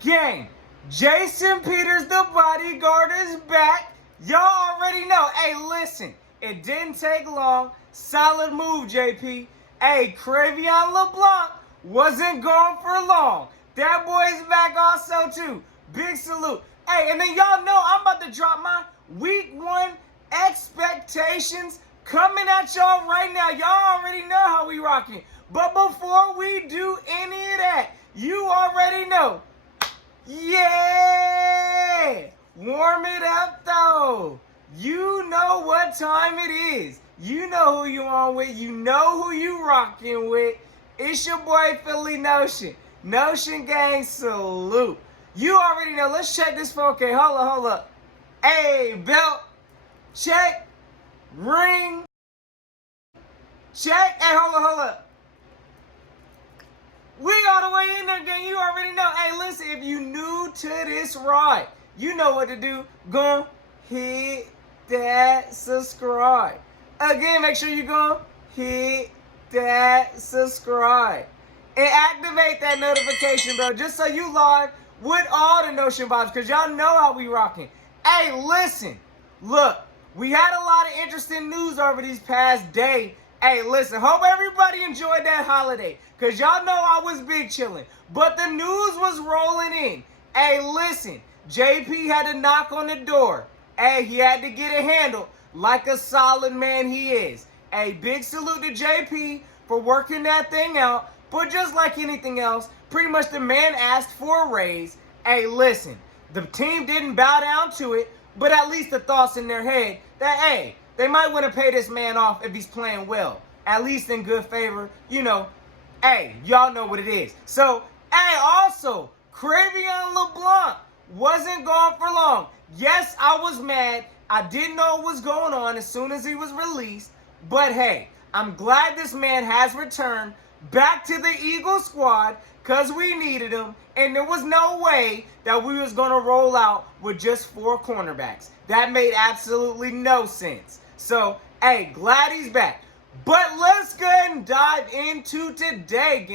Gang, Jason Peters, the bodyguard, is back. Y'all already know. Hey, listen, it didn't take long. Solid move, JP. Hey, Cre'Von Leblanc wasn't gone for long. That boy's back also, too. Big salute. Hey, and then y'all know I'm about to drop my week 1 expectations coming at y'all right now. Y'all already know how we rocking. But before we do any of that, you already know. Yeah! Warm it up, though. You know what time it is. You know who you on with. You know who you rocking with. It's your boy, phillynotion. Notion gang, salute. You already know. Let's check this for okay. Hold up. Hey, belt. Check. Ring. Check. Hey, hold up. We all the way in there, gang. You already know. Hey, listen, if you new to this ride, you know what to do. Go hit that subscribe. Again, make sure you go hit that subscribe. And activate that notification bell just so you live with all the Notion vibes, because y'all know how we rocking. Hey, listen. Look, we had a lot of interesting news over these past days. Hey, listen, hope everybody enjoyed that holiday, because y'all know I was big chilling. But the news was rolling in. Hey, listen, JP had to knock on the door. Hey, he had to get it handled like a solid man he is. Hey, big salute to JP for working that thing out. But just like anything else, pretty much the man asked for a raise. Hey, listen, the team didn't bow down to it, but at least the thoughts in their head that, hey, they might want to pay this man off if he's playing well. At least in good favor. You know, hey, y'all know what it is. So, hey, also, Cre'Von Leblanc wasn't gone for long. Yes, I was mad. I didn't know what was going on as soon as he was released. But, hey, I'm glad this man has returned back to the Eagle squad because we needed him. And there was no way that we was going to roll out with just 4 cornerbacks. That made absolutely no sense. So, hey, glad he's back. But let's go ahead and dive into today,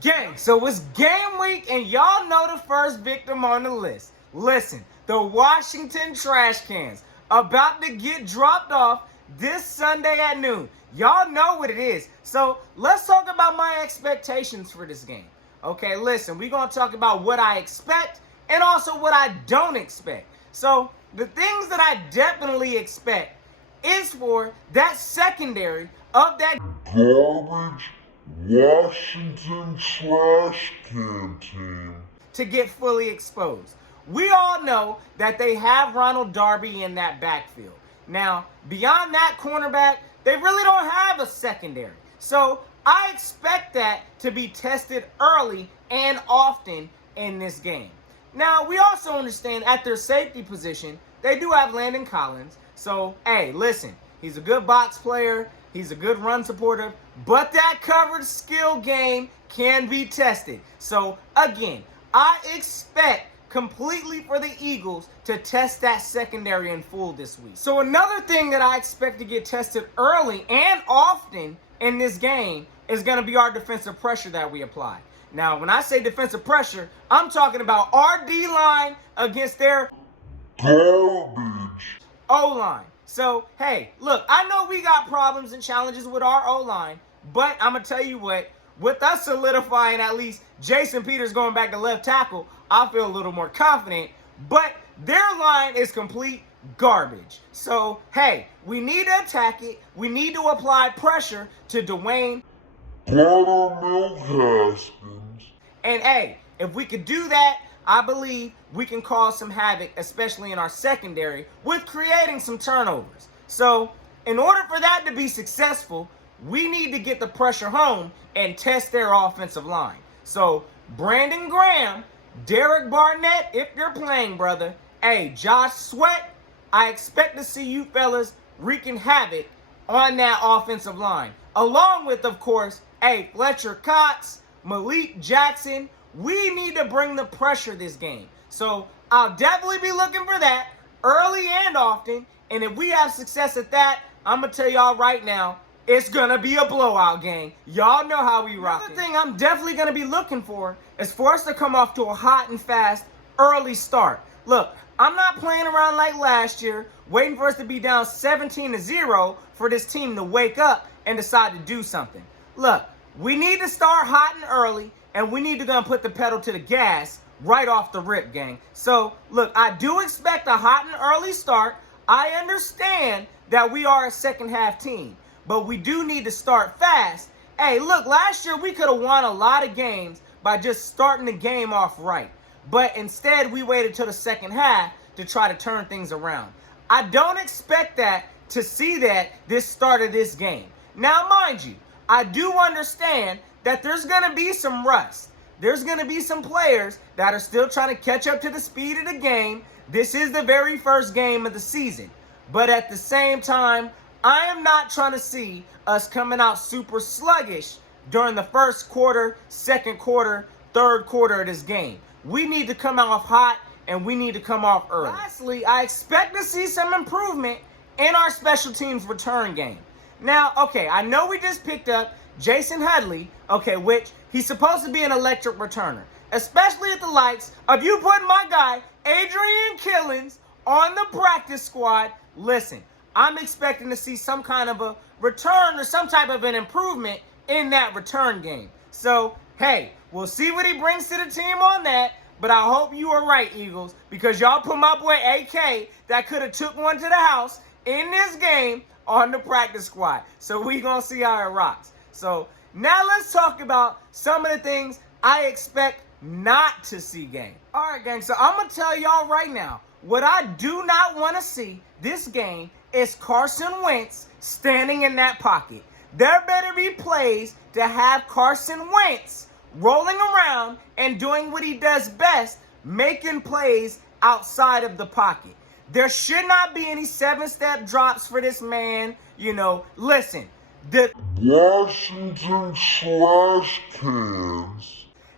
gang. So it's game week, and y'all know the first victim on the list. Listen, the Washington Trashcans about to get dropped off this Sunday at noon. Y'all know what it is. So let's talk about my expectations for this game. Okay, listen, we're going to talk about what I expect and also what I don't expect. So the things that I definitely expect is for that secondary of that garbage Washington Trashcan team to get fully exposed. We all know that they have Ronald Darby in that backfield. Now, beyond that cornerback, they really don't have a secondary. So I expect that to be tested early and often in this game. Now, we also understand at their safety position, they do have Landon Collins. So, hey, listen, he's a good box player. He's a good run supporter. But that coverage skill game can be tested. So, again, I expect completely for the Eagles to test that secondary in full this week. So, another thing that I expect to get tested early and often in this game is going to be our defensive pressure that we apply. Now, when I say defensive pressure, I'm talking about our D-line against their garbage O-line. So, hey, look, I know we got problems and challenges with our O-line, but I'm going to tell you what, with us solidifying at least Jason Peters going back to left tackle, I feel a little more confident, but their line is complete garbage. So, hey, we need to attack it. We need to apply pressure to Dwayne Buttermilk Haskins. And, hey, if we could do that, I believe we can cause some havoc, especially in our secondary, with creating some turnovers. So, in order for that to be successful, we need to get the pressure home and test their offensive line. So, Brandon Graham, Derek Barnett, if you're playing, brother. Hey, Josh Sweat, I expect to see you fellas wreaking havoc on that offensive line. Along with, of course, hey, Fletcher Cox, Malik Jackson. We need to bring the pressure this game. So I'll definitely be looking for that early and often. And if we have success at that, I'm going to tell y'all right now, it's gonna be a blowout game. Y'all know how we rock. Another thing I'm definitely gonna be looking for is for us to come off to a hot and fast early start. Look, I'm not playing around like last year, waiting for us to be down 17-0 for this team to wake up and decide to do something. Look, we need to start hot and early, and we need to go and put the pedal to the gas right off the rip, gang. So, look, I do expect a hot and early start. I understand that we are a second half team, but we do need to start fast. Hey, look, last year we could have won a lot of games by just starting the game off right. But instead, we waited till the second half to try to turn things around. I don't expect to see that this start of this game. Now, mind you, I do understand that there's going to be some rust. There's going to be some players that are still trying to catch up to the speed of the game. This is the very first game of the season. But at the same time, I am not trying to see us coming out super sluggish during the first quarter, second quarter, third quarter of this game. We need to come off hot, and we need to come off early. Lastly, I expect to see some improvement in our special teams return game. Now, okay, I know we just picked up Jason Hudley, okay, which he's supposed to be an electric returner, especially at the likes of you putting my guy, Adrian Killens, on the practice squad. Listen, I'm expecting to see some kind of a return or some type of an improvement in that return game. So, hey, we'll see what he brings to the team on that, but I hope you are right, Eagles, because y'all put my boy AK that could have took one to the house in this game on the practice squad. So we gonna see how it rocks. So now let's talk about some of the things I expect not to see, gang. All right, gang, so I'm gonna tell y'all right now, what I do not want to see this game is Carson Wentz standing in that pocket. There better be plays to have Carson Wentz rolling around and doing what he does best, making plays outside of the pocket. There should not be any 7-step drops for this man. You know, listen, the Washington Trashcans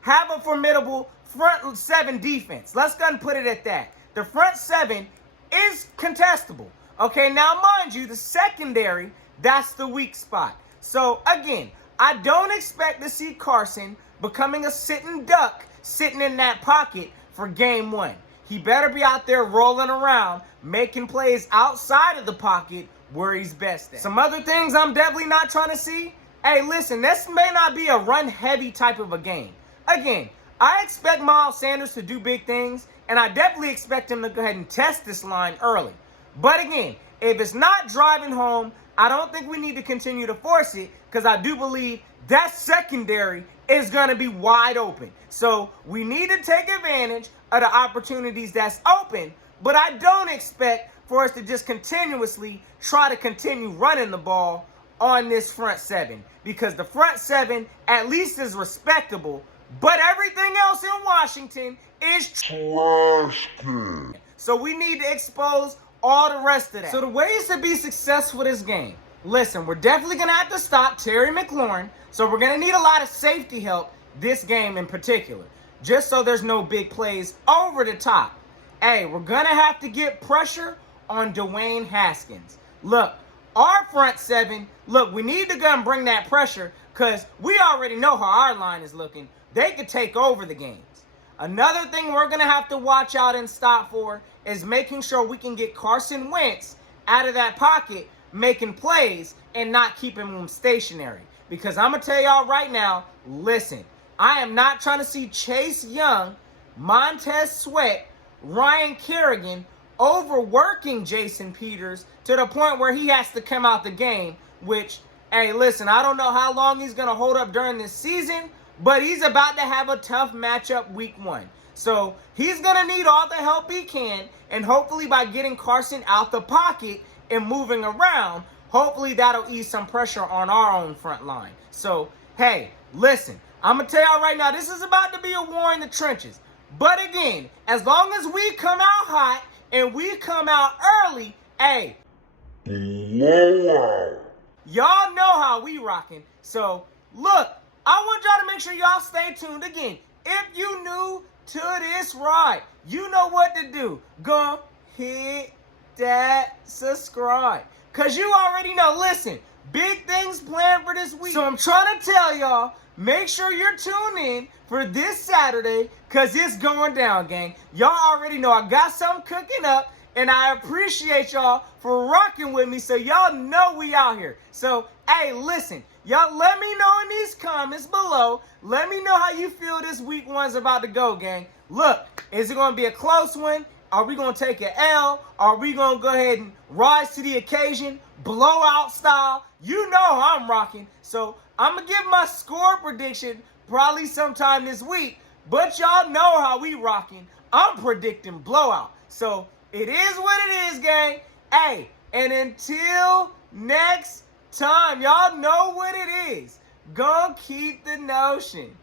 have a formidable front seven defense. Let's go and put it at that. The front seven is contestable. Okay, now mind you, the secondary, that's the weak spot. So again, I don't expect to see Carson becoming a sitting duck, sitting in that pocket for game one. He better be out there rolling around, making plays outside of the pocket where he's best at. Some other things I'm definitely not trying to see. Hey, listen, this may not be a run-heavy type of a game. Again, I expect Miles Sanders to do big things, and I definitely expect him to go ahead and test this line early. But again, if it's not driving home, I don't think we need to continue to force it, because I do believe that secondary is going to be wide open. So we need to take advantage of the opportunities that's open, but I don't expect for us to just continuously try to continue running the ball on this front seven, because the front seven at least is respectable, but everything else in Washington is Trashcan. So we need to expose all the rest of that. So the ways to be successful this game, listen, we're definitely going to have to stop Terry McLaurin, so we're going to need a lot of safety help this game in particular, just so there's no big plays over the top. Hey, we're going to have to get pressure on Dwayne Haskins. Look, our front seven, look, we need to go and bring that pressure, because we already know how our line is looking. They could take over the games. Another thing we're going to have to watch out and stop for is making sure we can get Carson Wentz out of that pocket, making plays, and not keeping him stationary. Because I'm going to tell y'all right now, listen, I am not trying to see Chase Young, Montez Sweat, Ryan Kerrigan overworking Jason Peters to the point where he has to come out the game, which, hey, listen, I don't know how long he's going to hold up during this season, but he's about to have a tough matchup week one. So he's going to need all the help he can, and hopefully by getting Carson out the pocket and moving around, hopefully that'll ease some pressure on our own front line. So, hey, listen, I'm going to tell y'all right now, this is about to be a war in the trenches. But again, as long as we come out hot and we come out early, hey, Blowout. y'all know how we rocking. So, look, I want y'all to make sure y'all stay tuned. Again, if you new to this ride, you know what to do. Go hit that subscribe. Because you already know, listen, Big things planned for this week. So I'm trying to tell y'all, make sure you're tuned in for this Saturday, because it's going down, gang. Y'all already know I got something cooking up, and I appreciate y'all for rocking with me, so y'all know we out here. So, hey, listen, y'all let me know in these comments below. Let me know how you feel this week one's about to go, gang. Look, is it going to be a close one? Are we going to take an L? Are we going to go ahead and rise to the occasion, blowout style? You know how I'm rocking. So I'm going to give my score prediction probably sometime this week. But y'all know how we rocking. I'm predicting blowout. So it is what it is, gang. Hey, and until next time, y'all know what it is. Go keep the notion.